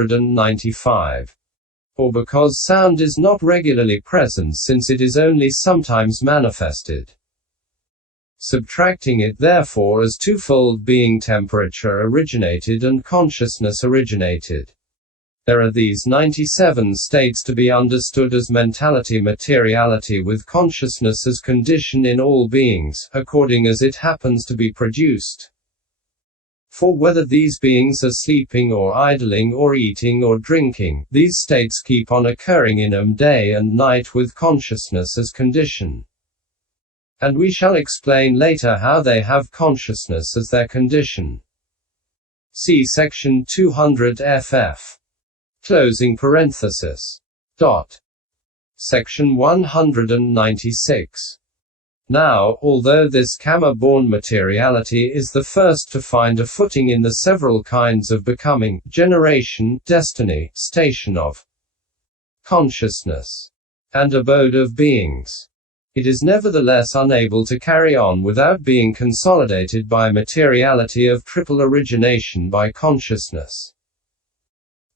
195. Or because sound is not regularly present since it is only sometimes manifested. Subtracting it therefore as twofold being temperature-originated and consciousness-originated. There are these 97 states to be understood as mentality-materiality with consciousness as condition in all beings, according as it happens to be produced. For whether these beings are sleeping or idling or eating or drinking, these states keep on occurring in them day and night with consciousness as condition. And we shall explain later how they have consciousness as their condition. See section 200 ff. Closing parenthesis. Section 196. Now, although this kamma-born materiality is the first to find a footing in the several kinds of becoming, generation, destiny, station of consciousness, and abode of beings, it is nevertheless unable to carry on without being consolidated by materiality of triple origination by consciousness,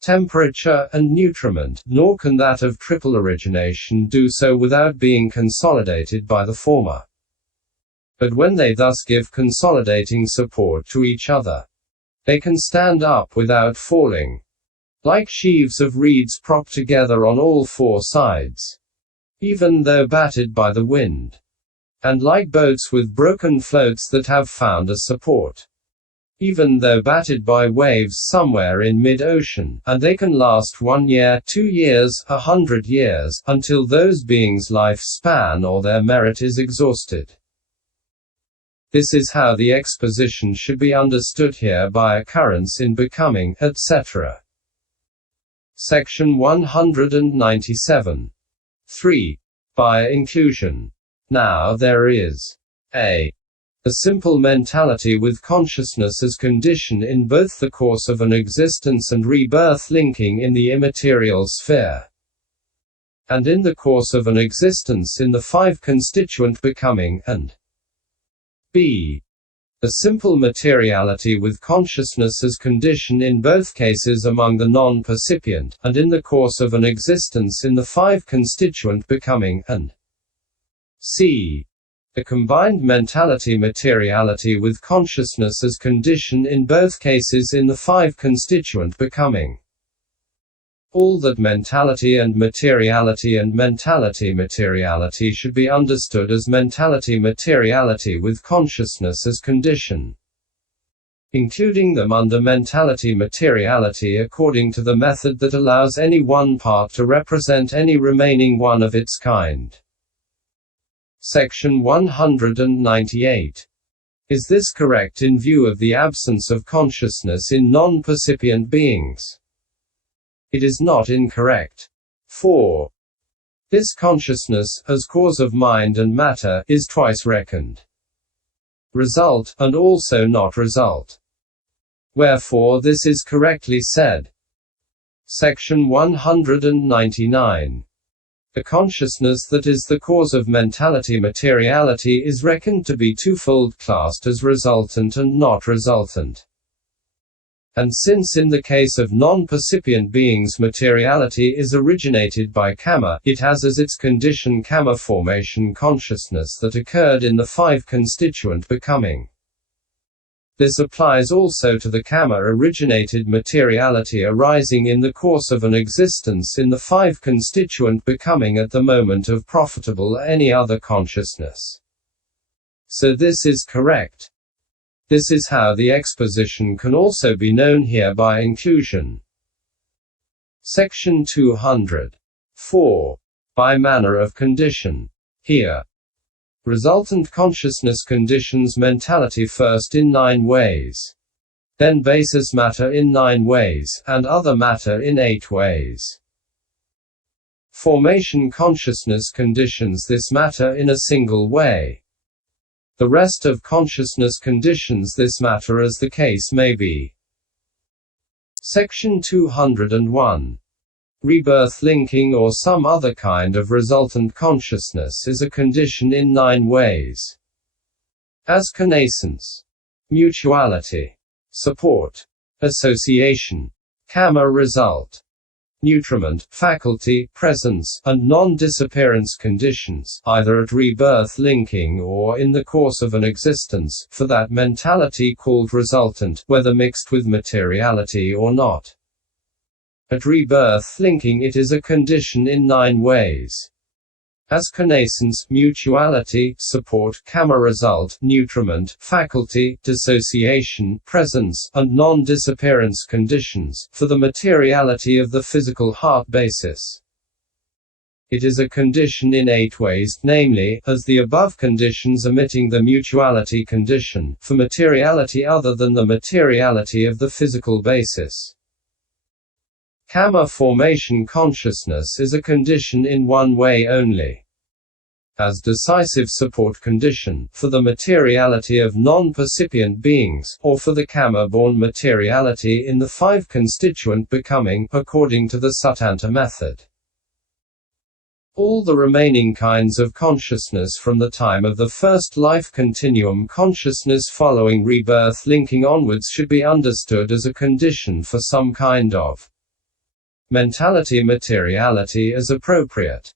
temperature, and nutriment, nor can that of triple origination do so without being consolidated by the former. But when they thus give consolidating support to each other, they can stand up without falling, like sheaves of reeds propped together on all four sides, even though battered by the wind, and like boats with broken floats that have found a support, even though battered by waves somewhere in mid-ocean, and they can last 1 year, 2 years, 100 years, until those beings' life span or their merit is exhausted. This is how the exposition should be understood here by occurrence in becoming, etc. Section 197. 3. By inclusion. Now there is a simple mentality with consciousness as condition in both the course of an existence and rebirth linking in the immaterial sphere, and in the course of an existence in the five constituent becoming, and b. A simple materiality with consciousness as condition in both cases among the non-percipient, and in the course of an existence in the five constituent becoming, and c. A combined mentality-materiality with consciousness as condition in both cases in the five constituent becoming. All that mentality and mentality-materiality should be understood as mentality-materiality with consciousness as condition, including them under mentality-materiality according to the method that allows any one part to represent any remaining one of its kind. Section 198. Is this correct in view of the absence of consciousness in non-percipient beings? It is not incorrect. 4. This consciousness, as cause of mind and matter, is twice reckoned result, and also not result. Wherefore this is correctly said. Section 199. The consciousness that is the cause of mentality-materiality is reckoned to be twofold, classed as resultant and not resultant. And since in the case of non-percipient beings materiality is originated by kamma, it has as its condition kamma formation consciousness that occurred in the five constituent becoming. This applies also to the kamma-originated materiality arising in the course of an existence in the five constituent becoming at the moment of profitable any other consciousness. So this is correct. This is how the exposition can also be known here by inclusion. Section 200. 4. By manner of condition. Here, resultant consciousness conditions mentality first in 9 ways, then basis matter in 9 ways, and other matter in 8 ways. Formation consciousness conditions this matter in a single way. The rest of consciousness conditions this matter as the case may be. Section 201. Rebirth linking or some other kind of resultant consciousness is a condition in 9 ways. As connaissance, mutuality, support, association, kamma result, nutriment, faculty, presence, and non-disappearance conditions, either at rebirth linking or in the course of an existence, for that mentality called resultant, whether mixed with materiality or not. At rebirth linking it is a condition in 9 ways. As connaissance, mutuality, support, kamma result, nutriment, faculty, dissociation, presence, and non-disappearance conditions, for the materiality of the physical heart basis. It is a condition in 8 ways, namely, as the above conditions omitting the mutuality condition, for materiality other than the materiality of the physical basis. Kamma formation consciousness is a condition in 1 way only. As decisive support condition, for the materiality of non-percipient beings, or for the kamma-born materiality in the 5 constituent becoming, according to the Suttanta method. All the remaining kinds of consciousness from the time of the first life continuum consciousness following rebirth linking onwards should be understood as a condition for some kind of mentality-materiality as appropriate.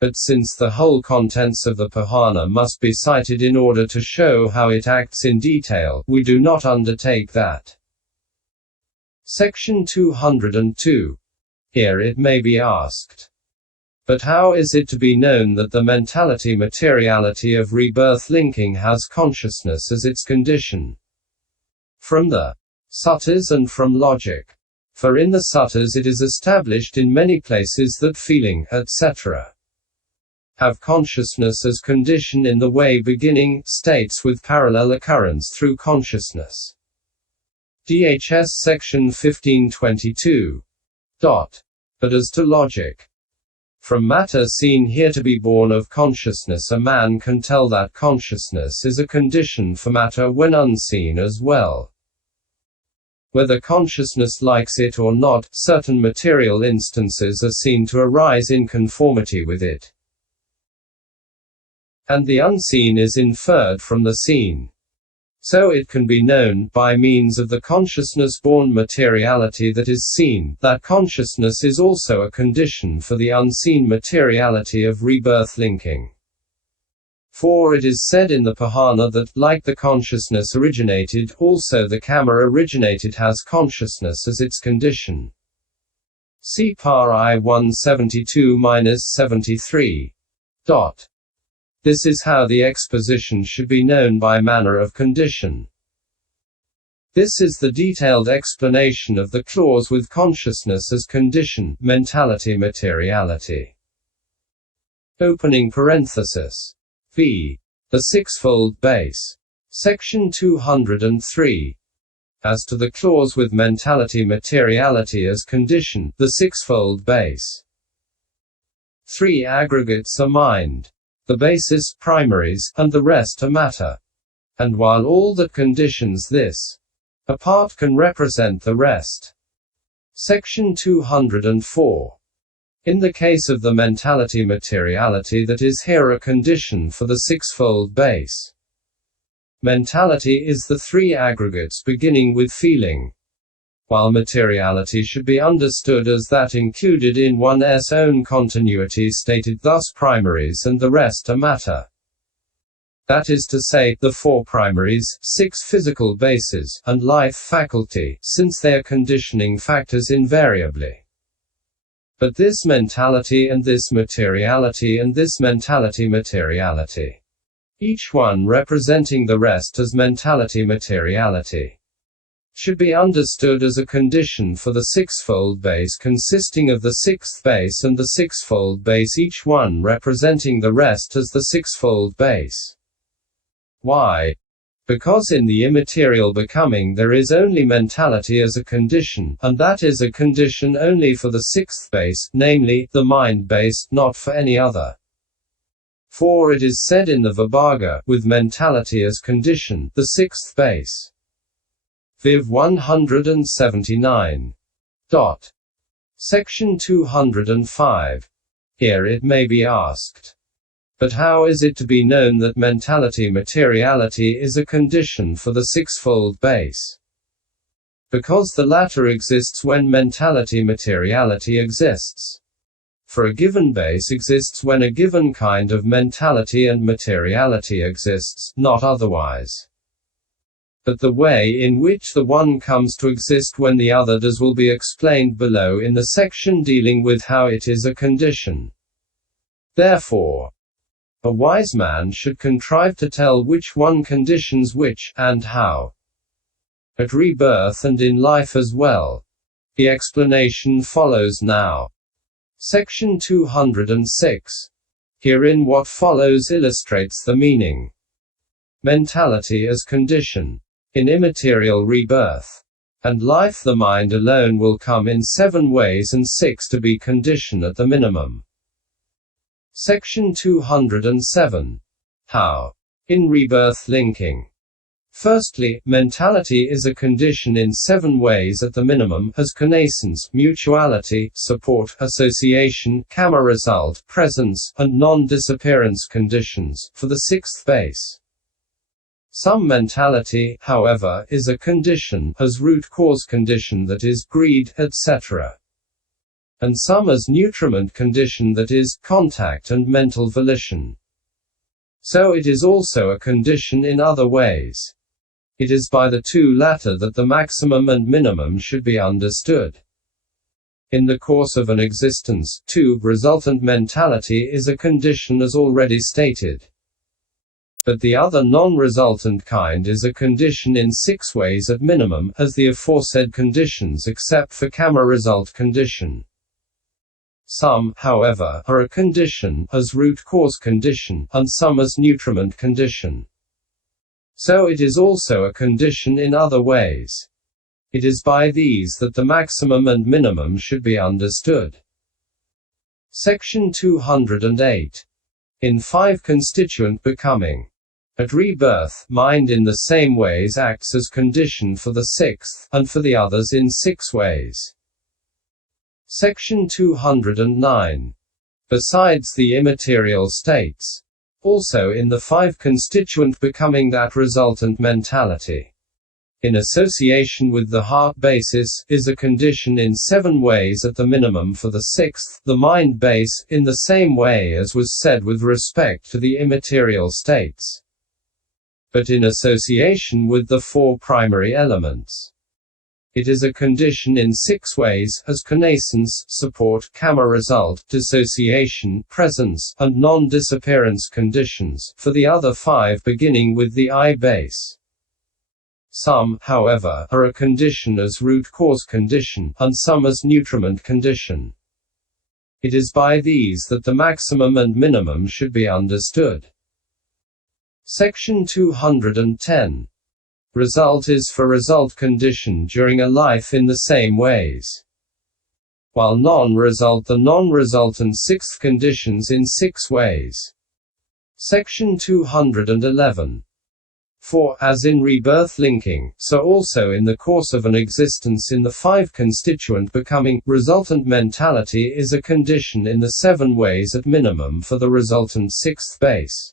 But since the whole contents of the Pahana must be cited in order to show how it acts in detail, we do not undertake that. Section 202. Here it may be asked, but how is it to be known that the mentality-materiality of rebirth linking has consciousness as its condition? From the suttas and from logic. For in the suttas it is established in many places that feeling, etc., have consciousness as condition in the way beginning states with parallel occurrence through consciousness. DHS section 1522. But as to logic, from matter seen here to be born of consciousness, a man can tell that consciousness is a condition for matter when unseen as well. Whether consciousness likes it or not, certain material instances are seen to arise in conformity with it, and the unseen is inferred from the seen. So it can be known, by means of the consciousness-born materiality that is seen, that consciousness is also a condition for the unseen materiality of rebirth linking. For it is said in the Pahana that, like the consciousness-originated, also the kamma-originated has consciousness as its condition. See Par I 172-73. This is how the exposition should be known by manner of condition. This is the detailed explanation of the clause with consciousness as condition, mentality-materiality. Opening parenthesis. V. The sixfold base. Section 203. As to the clause with mentality-materiality as condition, the sixfold base. 3 aggregates are mind, the basis, primaries, and the rest are matter. And while all that conditions this, a part can represent the rest. Section 204. In the case of the mentality-materiality that is here a condition for the sixfold base. Mentality is the 3 aggregates beginning with feeling, while materiality should be understood as that included in one's own continuity stated thus primaries and the rest are matter. That is to say, the 4 primaries, 6 physical bases, and life faculty, since they are conditioning factors invariably. But this mentality and this materiality and this mentality-materiality, each one representing the rest as mentality-materiality, should be understood as a condition for the sixfold base consisting of the 6th base and the sixfold base, each one representing the rest as the sixfold base. Why? Because in the immaterial becoming there is only mentality as a condition, and that is a condition only for the 6th base, namely, the mind base, not for any other. For it is said in the Vibhaga, with mentality as condition, the 6th base. Viv 179. Section 205. Here it may be asked, but how is it to be known that mentality-materiality is a condition for the sixfold base? because the latter exists when mentality-materiality exists. For a given base exists when a given kind of mentality and materiality exists, not otherwise. But the way in which the one comes to exist when the other does will be explained below in the section dealing with how it is a condition. Therefore, a wise man should contrive to tell which one conditions which, and how. At rebirth and in life as well. The explanation follows now. Section 206. Herein what follows illustrates the meaning. Mentality as condition. In immaterial rebirth and life the mind alone will come in 7 ways and 6 to be condition at the minimum. Section 207. How? In rebirth linking. Firstly, mentality is a condition in 7 ways at the minimum, as connaissance, mutuality, support, association, kamma result, presence, and non-disappearance conditions, for the 6th base. Some mentality, however, is a condition, as root-cause condition that is, greed, etc. And some as nutriment condition that is, contact and mental volition. So it is also a condition in other ways. It is by the 2 latter that the maximum and minimum should be understood. In the course of an existence, 2, resultant mentality is a condition as already stated. But the other non-resultant kind is a condition in 6 ways at minimum, as the aforesaid conditions except for kamma result condition. Some, however, are a condition, as root-cause condition, and some as nutriment condition. So it is also a condition in other ways. It is by these that the maximum and minimum should be understood. Section 208. In 5 constituent becoming. At rebirth, mind in the same ways acts as condition for the 6th, and for the others in 6 ways. Section 209. Besides the immaterial states, also in the 5 constituent becoming that resultant mentality, in association with the heart basis, is a condition in 7 ways at the minimum for the 6th, the mind base, in the same way as was said with respect to the immaterial states, but in association with the 4 primary elements. It is a condition in 6 ways, as connaissance, support, kamma result, dissociation, presence, and non-disappearance conditions, for the other 5 beginning with the I base. Some, however, are a condition as root-cause condition, and some as nutriment condition. It is by these that the maximum and minimum should be understood. Section 210. Result is for result condition during a life in the same ways, while non-result the non-resultant 6th conditions in 6 ways. Section 211. For, as in rebirth linking, so also in the course of an existence in the 5 constituent becoming, resultant mentality is a condition in the 7 ways at minimum for the resultant 6th base.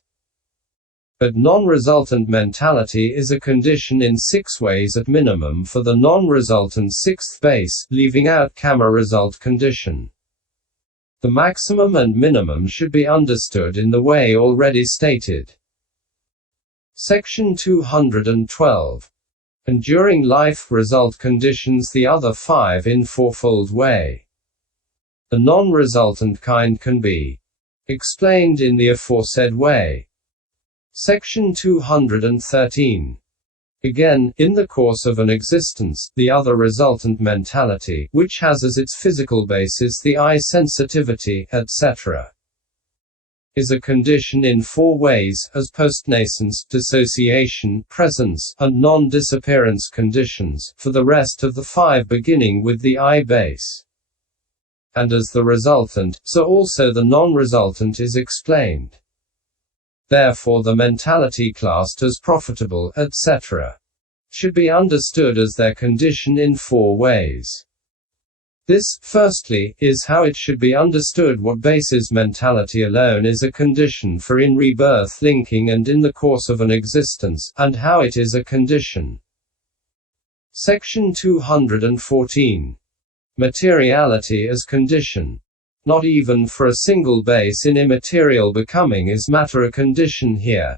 But non-resultant mentality is a condition in 6 ways at minimum for the non-resultant 6th base, leaving out kamma result condition. The maximum and minimum should be understood in the way already stated. Section 212. And during life result conditions the other 5 in 4-fold way. The non-resultant kind can be explained in the aforesaid way. Section 213. Again, in the course of an existence, the other resultant mentality, which has as its physical basis the eye sensitivity, etc., is a condition in 4 ways, as postnascence, dissociation, presence, and non-disappearance conditions, for the rest of the 5 beginning with the I base. And as the resultant, so also the non-resultant is explained. Therefore the mentality classed as profitable, etc., should be understood as their condition in 4 ways. This, firstly, is how it should be understood what bases mentality alone is a condition for in rebirth linking and in the course of an existence, and how it is a condition. Section 214. Materiality as condition. Not even for a single base in immaterial becoming is matter a condition here.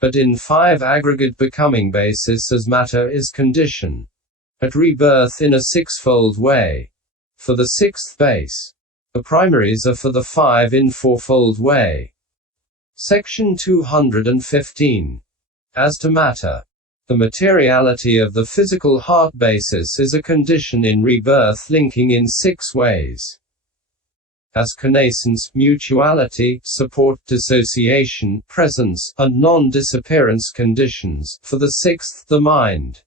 But in 5 aggregate becoming bases as matter is condition. At rebirth in a 6-fold way. For the 6th base. The primaries are for the 5 in 4-fold way. Section 215. As to matter. The materiality of the physical heart basis is a condition in rebirth linking in 6 ways. As connaissance, mutuality, support, dissociation, presence, and non-disappearance conditions, for the 6th the mind.